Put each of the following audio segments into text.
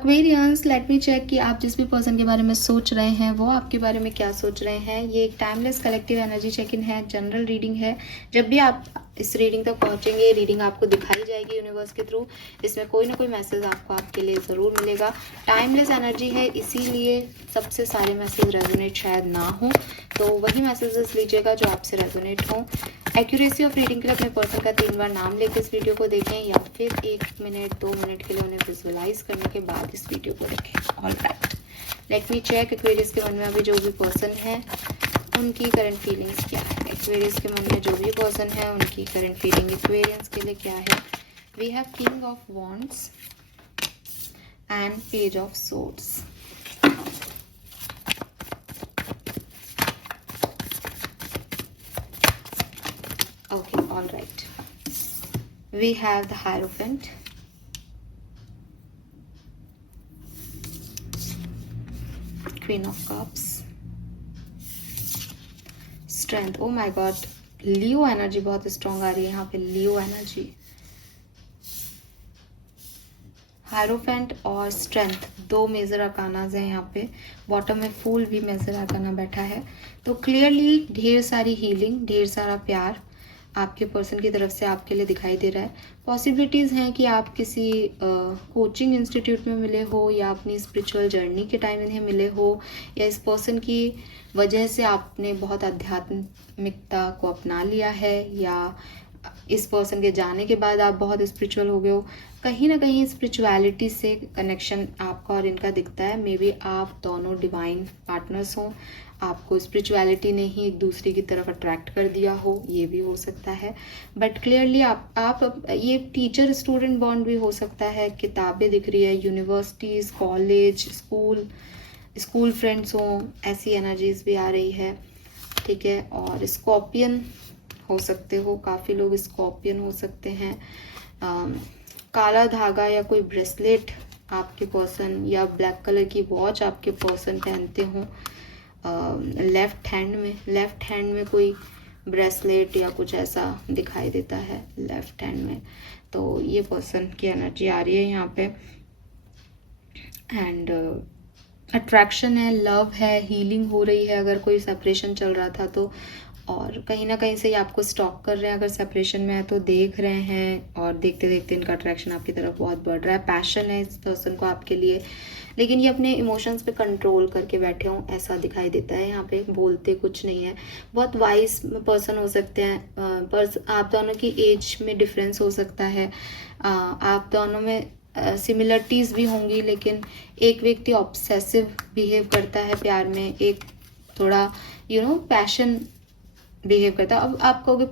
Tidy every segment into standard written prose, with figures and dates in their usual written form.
Aquarians, late me check कि आप जिस भी पर्सन के बारे में सोच रहे हैं वो आपके बारे में क्या सोच रहे हैं। ये एक timeless collective energy check in है, जनरल रीडिंग है। जब भी आप इस रीडिंग तक पहुंचेंगे, रीडिंग आपको दिखाई जाएगी यूनिवर्स के थ्रू। इसमें कोई ना कोई मैसेज आपको आपके लिए ज़रूर मिलेगा। टाइमलेस एनर्जी है, इसीलिए सबसे सारे मैसेज रेजोनेट शायद ना हो, तो वही मैसेजेस लीजिएगा जो आपसे रेजोनेट हों। एक्यूरेसी ऑफ रीडिंग के लिए अपने पर्सन का 3 बार नाम लेकर इस वीडियो को देखें, या फिर 1 मिनट 2 मिनट के लिए उन्हें विजुअलाइज करने के बाद इस वीडियो को देखें। All right, let me check Aquarius के मन में अभी जो भी पर्सन है उनकी करंट फीलिंग्स क्या है। एक्वेरियस के मन में जो भी पर्सन है उनकी करंट फीलिंग एक्वेरियंस के लिए क्या है। We have King of Wands and Page of Swords. Okay, all right. We have the Hierophant, Queen of Cups, Strength. Oh my God, Leo energy बहुत स्ट्रॉन्ग आ रही है यहाँ पे। लियो एनर्जी, हायरोफेंट और स्ट्रेंथ, 2 मेजर अरकानाज हैं यहाँ पे। बॉटम में फूल भी मेजर अरकाना बैठा है। तो क्लियरली ढेर सारी हीलिंग, ढेर सारा प्यार आपके पर्सन की तरफ से आपके लिए दिखाई दे रहा है। पॉसिबिलिटीज़ हैं कि आप किसी कोचिंग इंस्टीट्यूट में मिले हो, या अपनी स्पिरिचुअल जर्नी के टाइम इन्हें मिले हो, या इस पर्सन की वजह से आपने बहुत आध्यात्मिकता को अपना लिया है, या इस पर्सन के जाने के बाद आप बहुत स्पिरिचुअल हो गए हो। कहीं ना कहीं स्पिरिचुअलिटी से कनेक्शन आपका और इनका दिखता है। मे बी आप दोनों डिवाइन पार्टनर्स हो, आपको स्पिरिचुअलिटी ने ही एक दूसरे की तरफ अट्रैक्ट कर दिया हो, ये भी हो सकता है। बट क्लियरली आप ये टीचर स्टूडेंट बॉन्ड भी हो सकता है। किताबें दिख रही है, यूनिवर्सिटीज़, कॉलेज, स्कूल फ्रेंड्स हों, ऐसी एनर्जीज भी आ रही है। ठीक है, और स्कॉर्पियन हो सकते हो, काफ़ी लोग स्कॉर्पियन हो सकते हैं। काला धागा या कोई ब्रेसलेट आपके पर्सन, या ब्लैक कलर की वॉच आपके पर्सन पहनते हो। लेफ्ट हैंड में कोई ब्रेसलेट या कुछ ऐसा दिखाई देता है लेफ्ट हैंड में। तो ये पर्सन की एनर्जी आ रही है यहाँ पे। एंड अट्रैक्शन है, लव है, हीलिंग हो रही है अगर कोई सेपरेशन चल रहा था तो। और कहीं ना कहीं से ये आपको स्टॉक कर रहे हैं अगर सेपरेशन में है तो, देख रहे हैं, और देखते देखते इनका अट्रैक्शन आपकी तरफ बहुत बढ़ रहा है। पैशन है इस पर्सन को आपके लिए, लेकिन ये अपने इमोशंस पे कंट्रोल करके बैठे हों ऐसा दिखाई देता है यहाँ पे। बोलते कुछ नहीं है, बहुत वाइज पर्सन हो सकते हैं। आप दोनों की एज में डिफरेंस हो सकता है, आप दोनों में सिमिलरिटीज़ भी होंगी, लेकिन एक व्यक्ति ऑब्सेसिव बिहेव करता है प्यार में, एक थोड़ा पैशन बिहेव करता है। अब आप कहोगे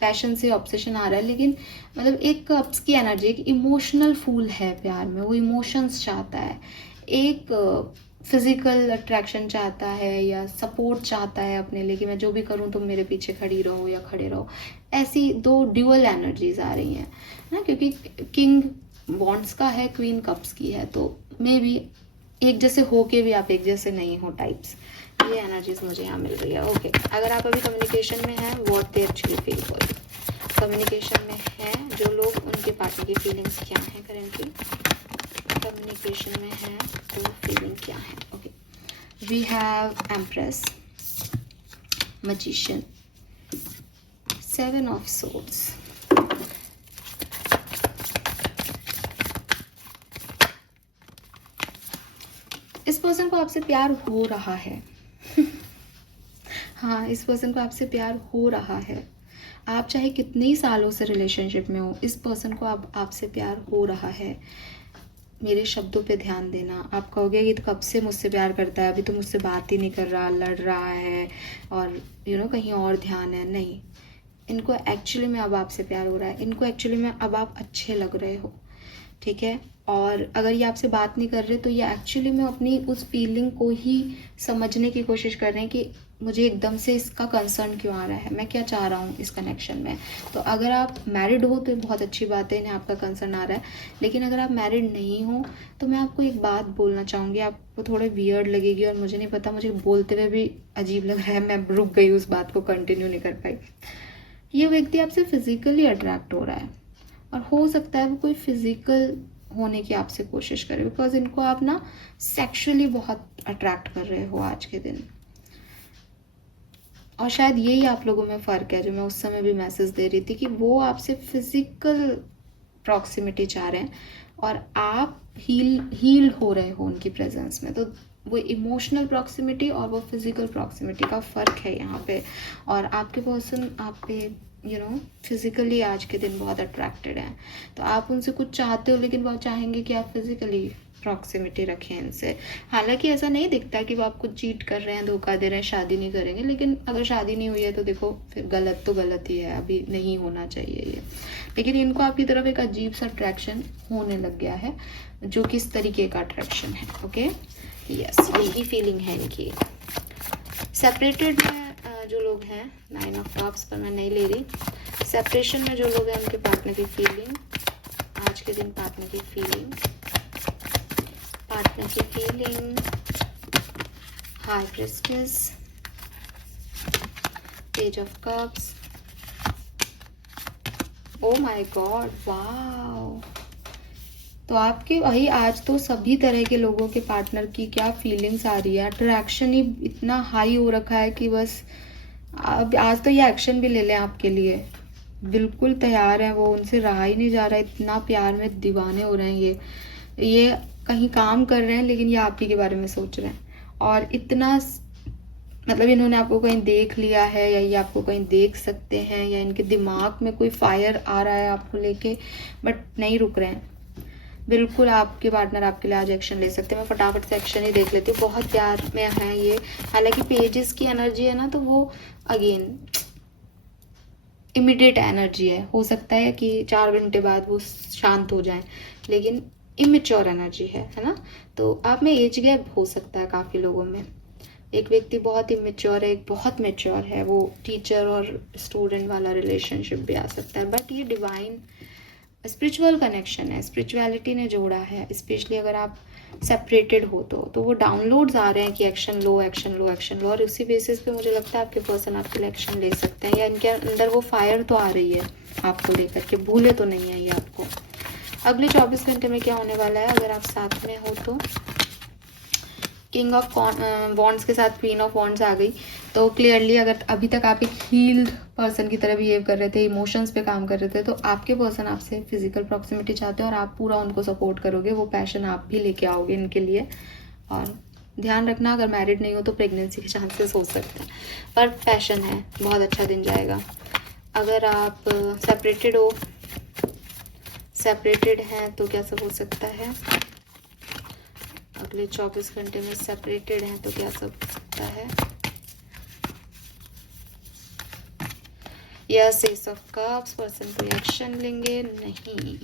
पैशन से ऑब्सेशन आ रहा है, लेकिन मतलब एक कप्स की एनर्जी, एक इमोशनल फूल है प्यार में, वो इमोशंस चाहता है, एक फिजिकल अट्रैक्शन चाहता है, या सपोर्ट चाहता है अपने लिए कि मैं जो भी करूं तुम मेरे पीछे खड़ी रहो या खड़े रहो। ऐसी 2 ड्यूअल एनर्जीज आ रही हैं ना, क्योंकि किंग बॉन्ड्स का है, क्वीन कप्स की है, तो मे बी एक जैसे हो के भी आप एक जैसे नहीं हो टाइप्स। ये एनर्जीज मुझे यहाँ मिल रही है। ओके, अगर आप अभी कम्युनिकेशन में हैं, what they actually feel for you. Communication में हैं जो लोग, उनके पार्टनर की फीलिंग्स क्या हैं करेंटली। कम्युनिकेशन में हैं तो फीलिंग क्या है। Okay, we have Empress, Magician, 7 of Swords. इस पर्सन को आपसे प्यार हो रहा है। हाँ, इस पर्सन को आपसे प्यार हो रहा है। आप चाहे कितने ही सालों से रिलेशनशिप में हो, इस पर्सन को आपसे प्यार हो रहा है। मेरे शब्दों पे ध्यान देना। आप कहोगे कि तो कब से मुझसे प्यार करता है, अभी तो मुझसे बात ही नहीं कर रहा, लड़ रहा है, और कहीं और ध्यान है। नहीं, इनको एक्चुअली में अब आपसे प्यार हो रहा है, इनको एक्चुअली में अब आप अच्छे लग रहे हो। ठीक है, और अगर ये आपसे बात नहीं कर रहे तो ये एक्चुअली में अपनी उस फीलिंग को ही समझने की कोशिश कर रहे हैं कि मुझे एकदम से इसका कंसर्न क्यों आ रहा है, मैं क्या चाह रहा हूँ इस कनेक्शन में। तो अगर आप मैरिड हो तो बहुत अच्छी बात है, इन्हें आपका कंसर्न आ रहा है। लेकिन अगर आप मैरिड नहीं हो तो मैं आपको एक बात बोलना चाहूँगी, आपको थोड़े वियर्ड लगेगी, और मुझे नहीं पता, मुझे बोलते हुए भी अजीब लग रहा है, मैं रुक गई, उस बात को कंटिन्यू नहीं कर पाई। ये व्यक्ति आपसे फिजिकली अट्रैक्ट हो रहा है, और हो सकता है वो कोई फिजिकल होने की आपसे कोशिश करें, बिकॉज इनको आप ना सेक्सुअली बहुत अट्रैक्ट कर रहे हो आज के दिन। और शायद यही आप लोगों में फ़र्क है, जो मैं उस समय भी मैसेज दे रही थी कि वो आपसे फिजिकल प्रॉक्सिमिटी चाह रहे हैं और आप हील्ड हो रहे हो उनकी प्रेजेंस में। तो वो इमोशनल प्रॉक्सिमिटी और वो फिजिकल प्रॉक्सिमिटी का फ़र्क है यहाँ पे। और आपके पर्सन आप पे फिजिकली आज के दिन बहुत अट्रैक्टेड हैं। तो आप उनसे कुछ चाहते हो, लेकिन वो चाहेंगे कि आप फिजिकली प्रॉक्सिमिटी रखें इनसे। हालांकि ऐसा नहीं दिखता कि वो आपको चीट कर रहे हैं, धोखा दे रहे हैं, शादी नहीं करेंगे, लेकिन अगर शादी नहीं हुई है तो देखो फिर गलत तो गलत ही है, अभी नहीं होना चाहिए ये। लेकिन इनको आपकी तरफ एक अजीब सा अट्रैक्शन होने लग गया है, जो किस तरीके का अट्रैक्शन है। ओके, यस, यही फीलिंग है इनकी। सेपरेटेड में जो लोग हैं, 9 ऑफ कप्स पर मैं नहीं ले रही। सेपरेशन में जो लोग हैं उनके पार्टनर की फीलिंग आज के दिन, पार्टनर की feeling high priestess, page of cups. Oh my God, wow. तो आपके वही आज तो सभी तरह के लोगों के पार्टनर की क्या फीलिंग्स आ रही है। अट्रैक्शन ही इतना हाई हो रखा है कि बस अब आज तो ये एक्शन भी ले लें आपके लिए, बिल्कुल तैयार है वो, उनसे रहा ही नहीं जा रहा, इतना प्यार में दीवाने हो रहे हैं ये कहीं काम कर रहे हैं लेकिन ये आप ही के बारे में सोच रहे हैं। और इतना मतलब इन्होंने आपको कहीं देख लिया है, या ये आपको कहीं देख सकते हैं, या इनके दिमाग में कोई फायर आ रहा है आपको लेके, बट नहीं रुक रहे हैं। बिल्कुल आपके पार्टनर आपके लिए आज एक्शन ले सकते हैं। मैं फटाफट से एक्शन ही देख लेती हूँ। बहुत प्यार में है ये, हालांकि पेजेस की एनर्जी है ना, तो वो अगेन इमीडिएट एनर्जी है। हो सकता है कि 4 घंटे बाद वो शांत हो जाए, लेकिन इमेच्योर एनर्जी है ना। तो आप में एज गैप हो सकता है काफ़ी लोगों में। एक व्यक्ति बहुत इमेच्योर है, एक बहुत मेच्योर है, वो टीचर और स्टूडेंट वाला रिलेशनशिप भी आ सकता है। बट ये डिवाइन स्पिरिचुअल कनेक्शन है, स्पिरिचुअलिटी ने जोड़ा है। स्पेशली अगर आप सेपरेटेड हो तो वो डाउनलोड्स आ रहे हैं कि एक्शन लो, एक्शन लो, एक्शन लो। और उसी बेसिस पे मुझे लगता है आपके पर्सन आपके लिए एक्शन ले सकते हैं, या इनके अंदर वो फायर तो आ रही है आपको लेकर के, भूले तो नहीं है ये आपको। अगले 24 घंटे में क्या होने वाला है अगर आप साथ में हो तो। किंग ऑफ वॉन्ड्स के साथ क्वीन ऑफ वॉन्ड्स आ गई। तो क्लियरली अगर अभी तक आप एक हील्ड पर्सन की तरह बिहेव कर रहे थे, इमोशंस पे काम कर रहे थे, तो आपके पर्सन आपसे फिजिकल प्रॉक्सिमिटी चाहते हैं और आप पूरा उनको सपोर्ट करोगे। वो पैशन आप भी लेके आओगे इनके लिए। और ध्यान रखना, अगर मैरिड नहीं हो तो प्रेगनेंसी के चांसेस हो सकते हैं, पर पैशन है, बहुत अच्छा दिन जाएगा। अगर आप सेपरेटेड हैं तो क्या सब हो सकता है अगले 24 घंटे में। सेपरेटेड हैं तो क्या सब हो सकता है। Yes, S of cups, person कोई एक्शन लेंगे नहीं।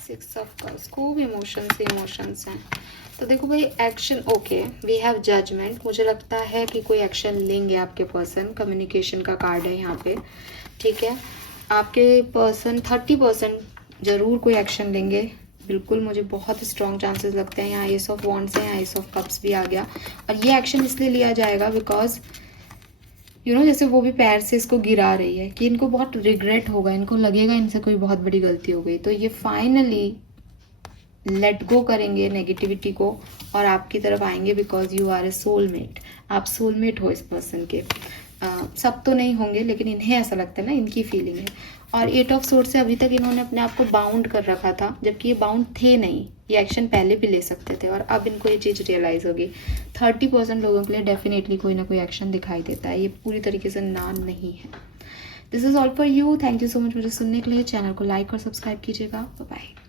6 ऑफ कप्स, खूब इमोशंस हैं। तो देखो भाई, action okay, we have judgement. मुझे लगता है कि कोई एक्शन लेंगे आपके पर्सन। कम्युनिकेशन का कार्ड है यहाँ पे, ठीक है। आपके पर्सन 30% जरूर कोई एक्शन लेंगे, बिल्कुल मुझे बहुत स्ट्रॉन्ग चांसेस लगते हैं। यहाँ एस ऑफ वॉन्ड्स है, यहाँ एस ऑफ कप्स भी आ गया। और ये एक्शन इसलिए लिया जाएगा बिकॉज जैसे वो भी पैर से इसको गिरा रही है कि इनको बहुत रिग्रेट होगा, इनको लगेगा इनसे कोई बहुत बड़ी गलती हो गई। तो ये फाइनली लेट गो करेंगे नेगेटिविटी को और आपकी तरफ आएंगे, because you are a soulmate. आप सोलमेट हो इस पर्सन के। सब तो नहीं होंगे, लेकिन इन्हें ऐसा लगता है ना, इनकी फीलिंग है। और 8 ऑफ सोर्ड से अभी तक इन्होंने अपने आप को बाउंड कर रखा था, जबकि ये बाउंड थे नहीं, ये एक्शन पहले भी ले सकते थे, और अब इनको ये चीज़ रियलाइज़ होगी। 30% लोगों के लिए डेफिनेटली कोई ना कोई एक्शन दिखाई देता है, ये पूरी तरीके से नान नहीं है। This is all for you. Thank you so much मुझे सुनने के लिए। चैनल को लाइक और सब्सक्राइब कीजिएगा। Bye bye.